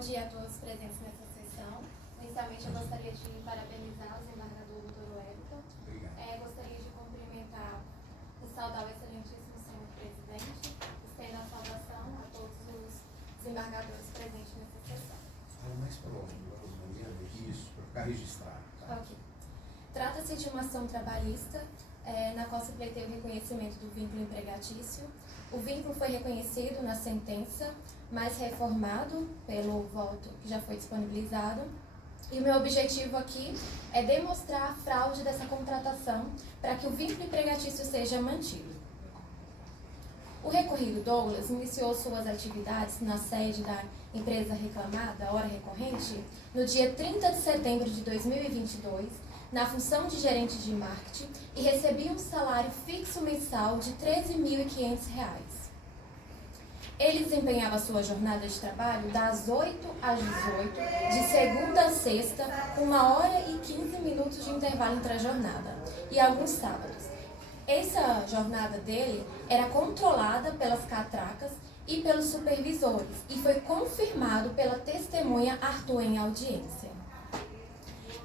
dia a todos presentes nessa sessão. Inicialmente, eu gostaria de parabenizar o desembargador Dr. Wellington. Gostaria de cumprimentar e saudar o excelentíssimo senhor presidente. Estendo a saudação a todos os desembargadores presentes nessa sessão. Fala mais próximo, isso, para ficar registrado. Tá? Ok. Trata-se de uma ação trabalhista na qual se pleiteia o reconhecimento do vínculo empregatício. O vínculo foi reconhecido na sentença, mas reformado pelo voto que já foi disponibilizado. E o meu objetivo aqui é demonstrar a fraude dessa contratação para que o vínculo empregatício seja mantido. O recorrido Douglas iniciou suas atividades na sede da empresa reclamada, hora recorrente, no dia 30 de setembro de 2022, na função de gerente de marketing, e recebia um salário fixo mensal de R$ 13.500. Ele desempenhava sua jornada de trabalho das 8 às 18, de segunda a sexta, com 1h15 de intervalo entre a jornada, e alguns sábados. Essa jornada dele era controlada pelas catracas e pelos supervisores, e foi confirmado pela testemunha Arthur em audiência.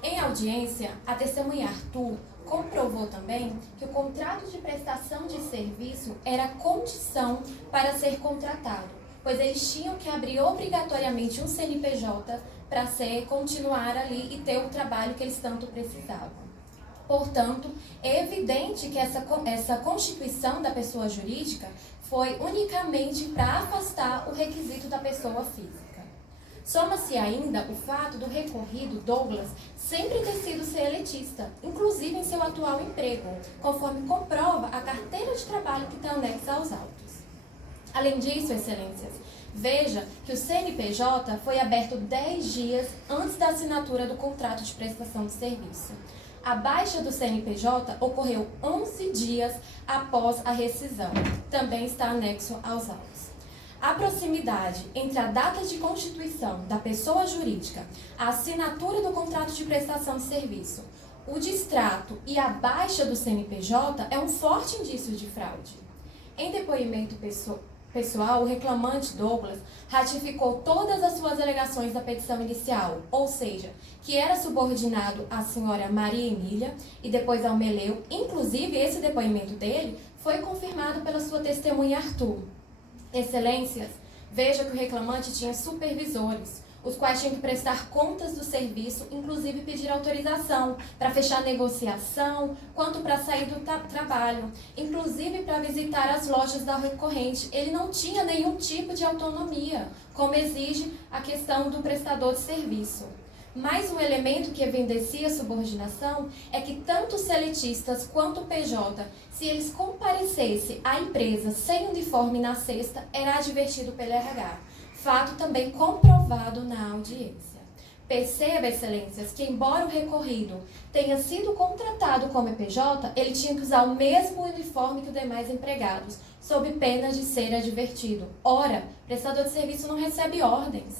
Em audiência, a testemunha Arthur comprovou também que o contrato de prestação de serviço era condição para ser contratado, pois eles tinham que abrir obrigatoriamente um CNPJ para continuar ali e ter o trabalho que eles tanto precisavam. Portanto, é evidente que essa constituição da pessoa jurídica foi unicamente para afastar o requisito da pessoa física. Soma-se ainda o fato do recorrido Douglas sempre ter sido seletista, inclusive em seu atual emprego, conforme comprova a carteira de trabalho que está anexa aos autos. Além disso, excelências, veja que o CNPJ foi aberto 10 dias antes da assinatura do contrato de prestação de serviço. A baixa do CNPJ ocorreu 11 dias após a rescisão. Também está anexo aos autos. A proximidade entre a data de constituição da pessoa jurídica, a assinatura do contrato de prestação de serviço, o distrato e a baixa do CNPJ é um forte indício de fraude. Em depoimento pessoal, o reclamante Douglas ratificou todas as suas alegações da petição inicial, ou seja, que era subordinado à senhora Maria Emília e depois ao Meleu. Inclusive, esse depoimento dele foi confirmado pela sua testemunha Arthur. Excelências, veja que o reclamante tinha supervisores, os quais tinham que prestar contas do serviço, inclusive pedir autorização para fechar negociação, quanto para sair do trabalho, inclusive para visitar as lojas da recorrente. Ele não tinha nenhum tipo de autonomia, como exige a questão do prestador de serviço. Mais um elemento que evidencia a subordinação é que tanto os seletistas quanto o PJ, se eles comparecessem à empresa sem uniforme na sexta, era advertido pelo RH. Fato também comprovado na audiência. Perceba, excelências, que embora o recorrido tenha sido contratado como PJ, ele tinha que usar o mesmo uniforme que os demais empregados, sob pena de ser advertido. Ora, prestador de serviço não recebe ordens.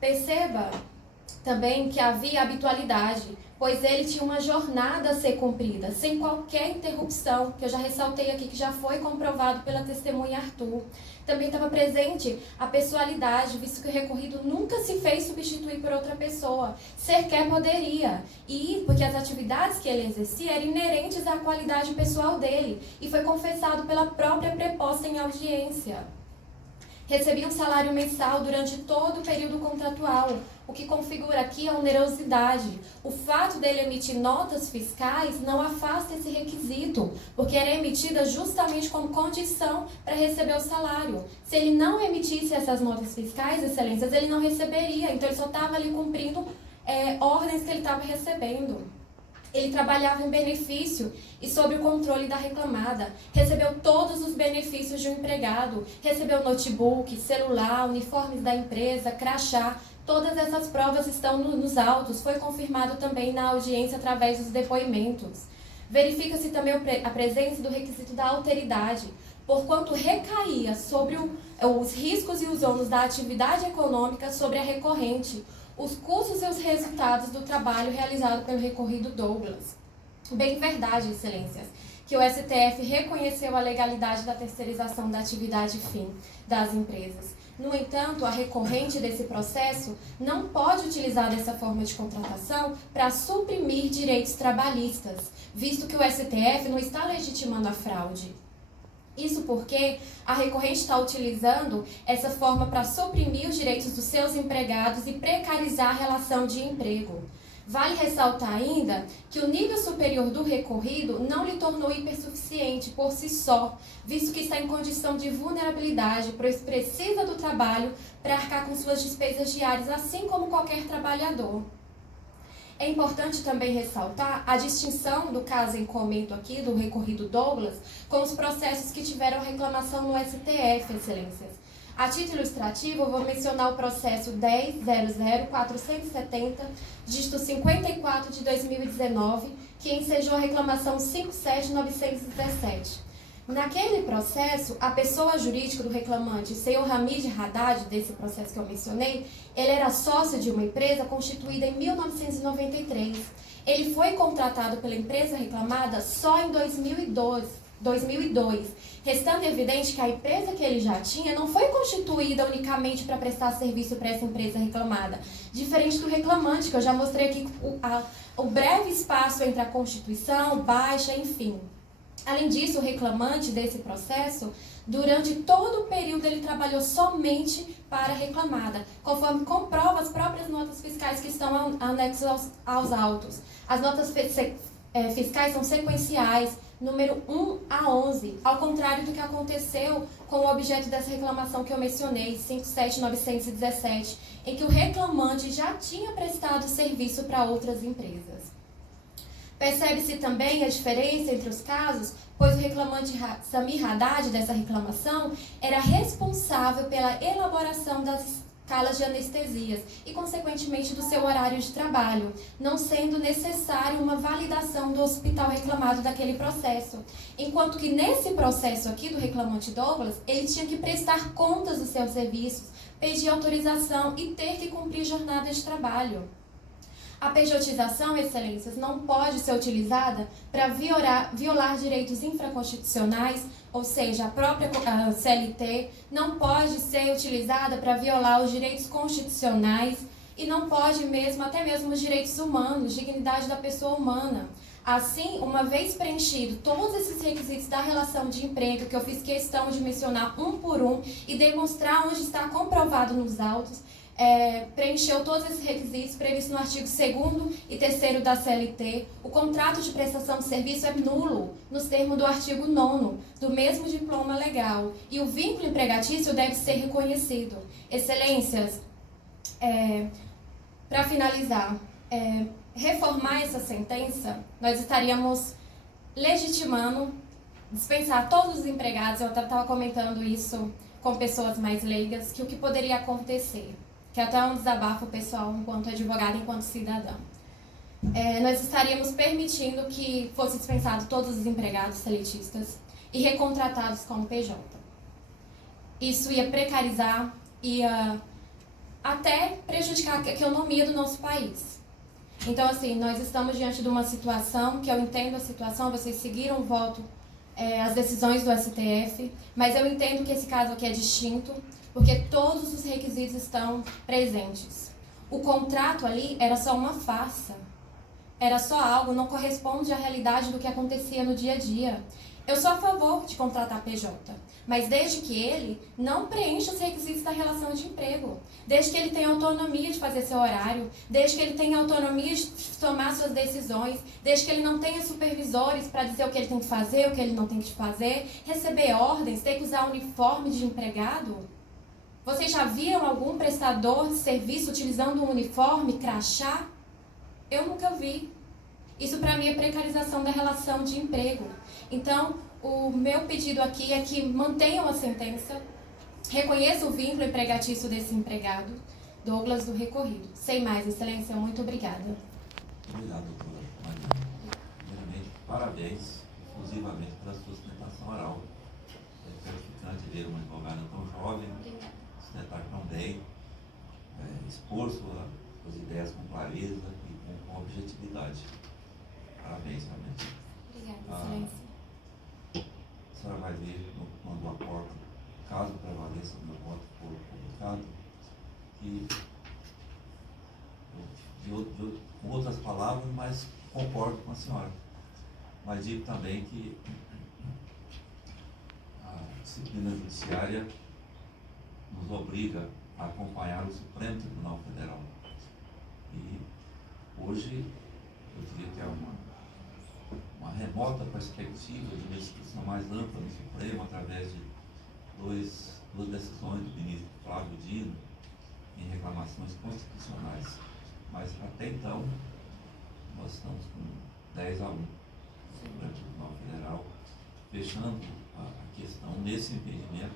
Perceba também que havia habitualidade, pois ele tinha uma jornada a ser cumprida, sem qualquer interrupção, que eu já ressaltei aqui, que já foi comprovado pela testemunha Arthur. Também estava presente a pessoalidade, visto que o recorrido nunca se fez substituir por outra pessoa, sequer poderia, e porque as atividades que ele exercia eram inerentes à qualidade pessoal dele, e foi confessado pela própria preposta em audiência. Recebia um salário mensal durante todo o período contratual, o que configura aqui a onerosidade. O fato dele emitir notas fiscais não afasta esse requisito, porque era emitida justamente como condição para receber o salário. Se ele não emitisse essas notas fiscais, excelências, ele não receberia, então ele só estava ali cumprindo ordens que ele estava recebendo. Ele trabalhava em benefício e sob o controle da reclamada. Recebeu todos os benefícios de um empregado. Recebeu notebook, celular, uniformes da empresa, crachá. Todas essas provas estão nos autos. Foi confirmado também na audiência através dos depoimentos. Verifica-se também a presença do requisito da alteridade, porquanto recaía sobre os riscos e os ônus da atividade econômica sobre a recorrente, os custos e os resultados do trabalho realizado pelo recorrido Douglas. Bem verdade, excelências, que o STF reconheceu a legalidade da terceirização da atividade fim das empresas. No entanto, a recorrente desse processo não pode utilizar dessa forma de contratação para suprimir direitos trabalhistas, visto que o STF não está legitimando a fraude. Isso porque a recorrente está utilizando essa forma para suprimir os direitos dos seus empregados e precarizar a relação de emprego. Vale ressaltar ainda que o nível superior do recorrido não lhe tornou hipersuficiente por si só, visto que está em condição de vulnerabilidade, pois precisa do trabalho para arcar com suas despesas diárias, assim como qualquer trabalhador. É importante também ressaltar a distinção do caso em comento aqui, do recorrido Douglas, com os processos que tiveram reclamação no STF, excelências. A título ilustrativo, eu vou mencionar o processo 10.00.470, dígito 54 de 2019, que ensejou a reclamação 57.917. Naquele processo, a pessoa jurídica do reclamante, senhor Hamid Haddad, desse processo que eu mencionei, ele era sócio de uma empresa constituída em 1993. Ele foi contratado pela empresa reclamada só em 2002, restando evidente que a empresa que ele já tinha não foi constituída unicamente para prestar serviço para essa empresa reclamada, diferente do reclamante, que eu já mostrei aqui o breve espaço entre a constituição, baixa, enfim. Além disso, o reclamante desse processo, durante todo o período, ele trabalhou somente para a reclamada, conforme comprova as próprias notas fiscais que estão anexas aos autos. As notas fiscais são sequenciais, número 1 a 11, ao contrário do que aconteceu com o objeto dessa reclamação que eu mencionei, 57.917, em que o reclamante já tinha prestado serviço para outras empresas. Percebe-se também a diferença entre os casos, pois o reclamante Samir Haddad, dessa reclamação, era responsável pela elaboração das escalas de anestesias e, consequentemente, do seu horário de trabalho, não sendo necessário uma validação do hospital reclamado daquele processo. Enquanto que nesse processo aqui do reclamante Douglas, ele tinha que prestar contas dos seus serviços, pedir autorização e ter que cumprir jornada de trabalho. A pejotização, excelências, não pode ser utilizada para violar direitos infraconstitucionais, ou seja, a própria CLT não pode ser utilizada para violar os direitos constitucionais e não pode mesmo, até mesmo os direitos humanos, dignidade da pessoa humana. Assim, uma vez preenchido todos esses requisitos da relação de emprego, que eu fiz questão de mencionar um por um e demonstrar onde está comprovado nos autos, preencheu todos esses requisitos previstos no artigo 2º e 3º da CLT, o contrato de prestação de serviço é nulo nos termos do artigo 9º, do mesmo diploma legal, e o vínculo empregatício deve ser reconhecido. Excelências, para finalizar, reformar essa sentença, nós estaríamos legitimando dispensar todos os empregados, eu estava comentando isso com pessoas mais leigas, que o que poderia acontecer, que até é um desabafo pessoal enquanto advogada, enquanto cidadã. Nós estaríamos permitindo que fosse dispensado todos os empregados seletistas e recontratados como PJ. Isso ia precarizar, ia até prejudicar a economia do nosso país. Então, assim, nós estamos diante de uma situação que eu entendo a situação, vocês seguiram o voto, as decisões do STF, mas eu entendo que esse caso aqui é distinto, porque todos os requisitos estão presentes. O contrato ali era só uma farsa, era só algo, não corresponde à realidade do que acontecia no dia a dia. Eu sou a favor de contratar PJ, mas desde que ele não preencha os requisitos da relação de emprego, desde que ele tenha autonomia de fazer seu horário, desde que ele tenha autonomia de tomar suas decisões, desde que ele não tenha supervisores para dizer o que ele tem que fazer, o que ele não tem que fazer, receber ordens, ter que usar uniforme de empregado. Vocês já viram algum prestador de serviço utilizando um uniforme, crachá? Eu nunca vi. Isso para mim é precarização da relação de emprego. Então, o meu pedido aqui é que mantenham a sentença, reconheça o vínculo empregatício desse empregado, Douglas, do recorrido. Sem mais, excelência, muito obrigada. Obrigado, doutora Maria. Primeiramente, parabéns exclusivamente pela sua sustentação oral. É gratificante ver uma advogada tão jovem, sustentar tão bem, expor suas ideias com clareza e com objetividade. Parabéns, realmente. Obrigada, excelência. A senhora vai ver no acordo caso prevaleça o meu voto for publicado, que com outras palavras, mas concordo com a senhora. Mas digo também que a disciplina judiciária nos obriga a acompanhar o Supremo Tribunal Federal. E hoje, eu diria que é uma remota perspectiva de uma discussão mais ampla no Supremo, através de duas decisões do ministro Flávio Dino em reclamações constitucionais. Mas até então, nós estamos com 10-1 no Supremo Tribunal Federal, fechando a questão nesse entendimento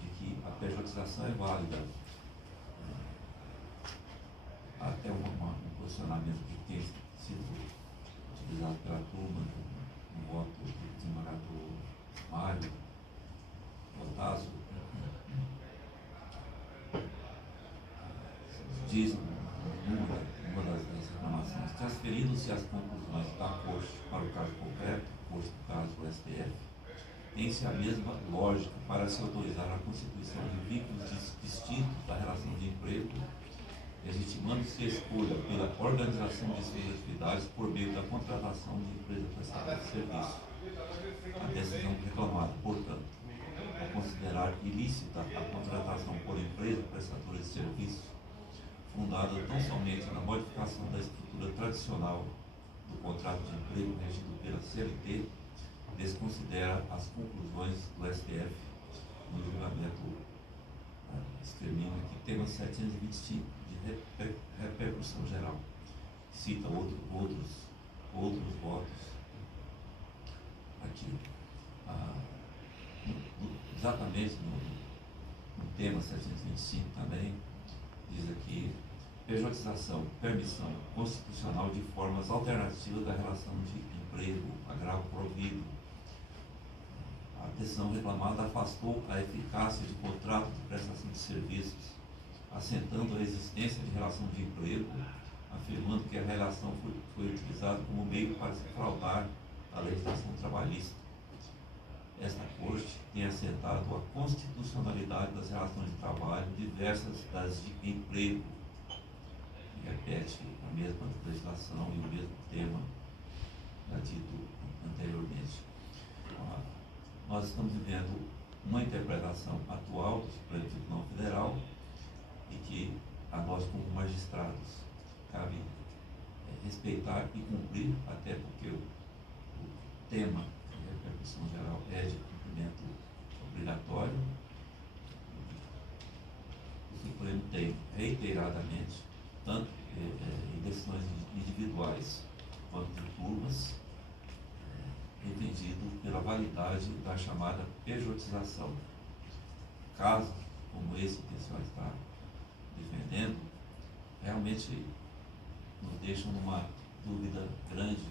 de que a pejotização é válida. Até um posicionamento que tem sido utilizado pela turma no voto do desembargador Mário Otávio, diz uma das reclamações, transferindo-se as conclusões da Corte para o caso concreto, Corte do caso do STF, tem-se a mesma lógica para se autorizar a constituição de vínculos distintos da relação de emprego, legitimando-se a escolha pela organização de suas atividades por meio da contratação de empresa prestadora de serviço. A decisão reclamada, portanto, ao considerar ilícita a contratação por empresa prestadora de serviço, fundada tão somente na modificação da estrutura tradicional do contrato de emprego regido pela CLT, desconsidera as conclusões do STF no julgamento extermina aqui, tema 725 de repercussão geral. Cita outros votos aqui. Exatamente no tema 725 também, diz aqui, pejotização, permissão constitucional de formas alternativas da relação de emprego, agravo provido. A decisão reclamada afastou a eficácia de contrato de prestação de serviços, assentando a existência de relação de emprego, afirmando que a relação foi utilizada como meio para se fraudar a legislação trabalhista. Esta Corte tem assentado a constitucionalidade das relações de trabalho diversas das de emprego, e repete a mesma legislação e o mesmo tema dito anteriormente. Nós estamos vivendo uma interpretação atual do Supremo Tribunal Federal e que a nós, como magistrados, cabe respeitar e cumprir, até porque o tema de repercussão geral é de cumprimento obrigatório. O Supremo tem reiteradamente, tanto em decisões individuais quanto de turmas, entendido pela validade da chamada pejotização. Casos como esse que a senhora está defendendo, realmente nos deixam numa dúvida grande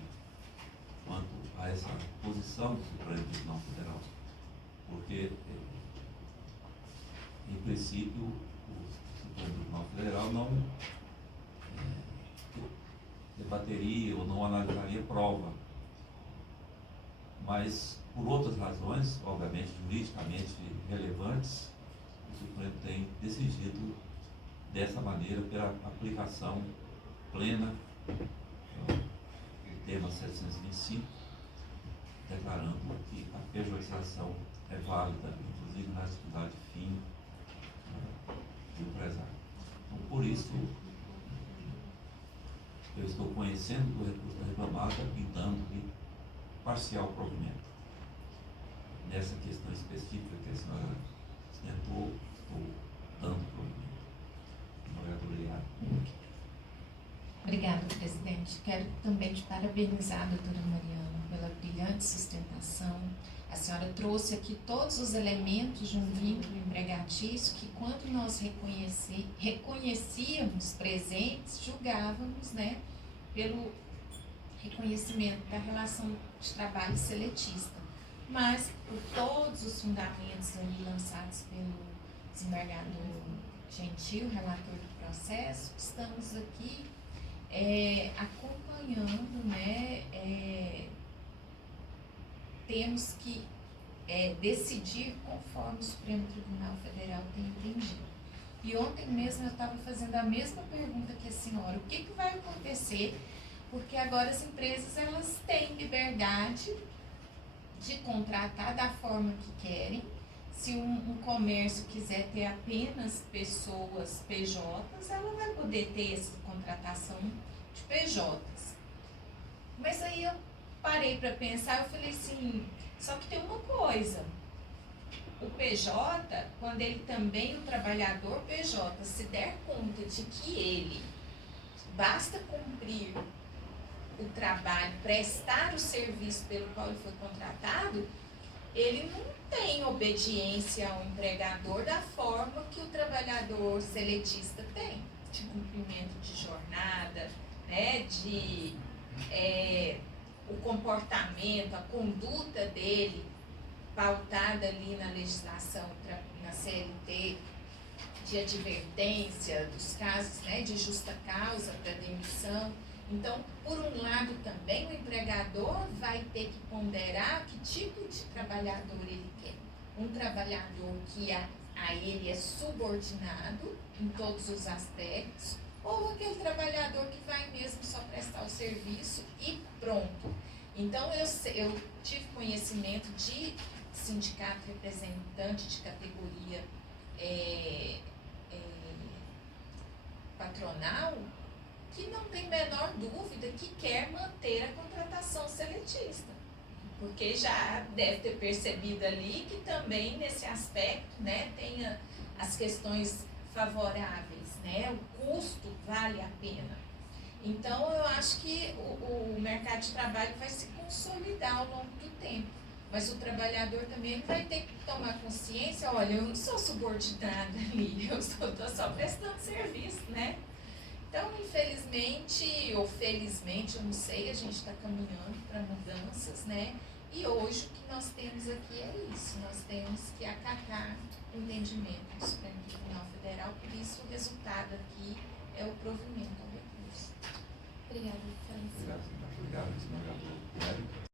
quanto a essa posição do Supremo Tribunal Federal. Porque, em princípio, o Supremo Tribunal Federal não debateria ou não analisaria prova, mas por outras razões, obviamente juridicamente relevantes, o Supremo tem decidido dessa maneira pela aplicação plena do tema 725, declarando que a pejotização é válida, inclusive na atividade fim do empresário. Então, por isso, eu estou conhecendo do recurso da reclamada e dando-lhe parcial provimento. Nessa questão específica que a senhora tentou, estou dando provimento. Obrigada, presidente. Quero também te parabenizar, doutora Mariana, pela brilhante sustentação. A senhora trouxe aqui todos os elementos de um vínculo empregatício que, quando nós reconhecíamos presentes, julgávamos, né, pelo reconhecimento da relação de trabalho seletista. Mas, por todos os fundamentos ali lançados pelo desembargador Gentil, relator do processo, estamos aqui acompanhando, né, temos que decidir conforme o Supremo Tribunal Federal tem entendido. E ontem mesmo eu estava fazendo a mesma pergunta que a senhora, o que vai acontecer? Porque agora as empresas elas têm liberdade de contratar da forma que querem. Se um comércio quiser ter apenas pessoas PJs, ela vai poder ter essa contratação de PJs. Mas aí eu parei para pensar, eu falei assim, só que tem uma coisa, o PJ, quando ele também, o trabalhador PJ, se der conta de que ele basta cumprir o trabalho, prestar o serviço pelo qual ele foi contratado, ele não tem obediência ao empregador da forma que o trabalhador seletista tem, de cumprimento de jornada, né, o comportamento, a conduta dele, pautada ali na legislação, na CLT, de advertência dos casos, né, de justa causa para demissão. Então, por um lado também o empregador vai ter que ponderar que tipo de trabalhador ele quer. Um trabalhador que a ele é subordinado em todos os aspectos, ou aquele trabalhador que vai mesmo só prestar o serviço e pronto. Então, eu tive conhecimento de sindicato representante de categoria patronal que não tem menor dúvida que quer manter a contratação seletista, porque já deve ter percebido ali que também nesse aspecto, né, tem as questões favoráveis, né, o custo vale a pena. Então eu acho que o mercado de trabalho vai se consolidar ao longo do tempo, mas o trabalhador também ele vai ter que tomar consciência, olha, eu não sou subordinado ali, eu estou só prestando serviço, né? Então, infelizmente, ou felizmente, eu não sei, a gente está caminhando para mudanças, né? E hoje o que nós temos aqui é isso, nós temos que acatar o entendimento do Supremo Tribunal Federal, por isso o resultado aqui é o provimento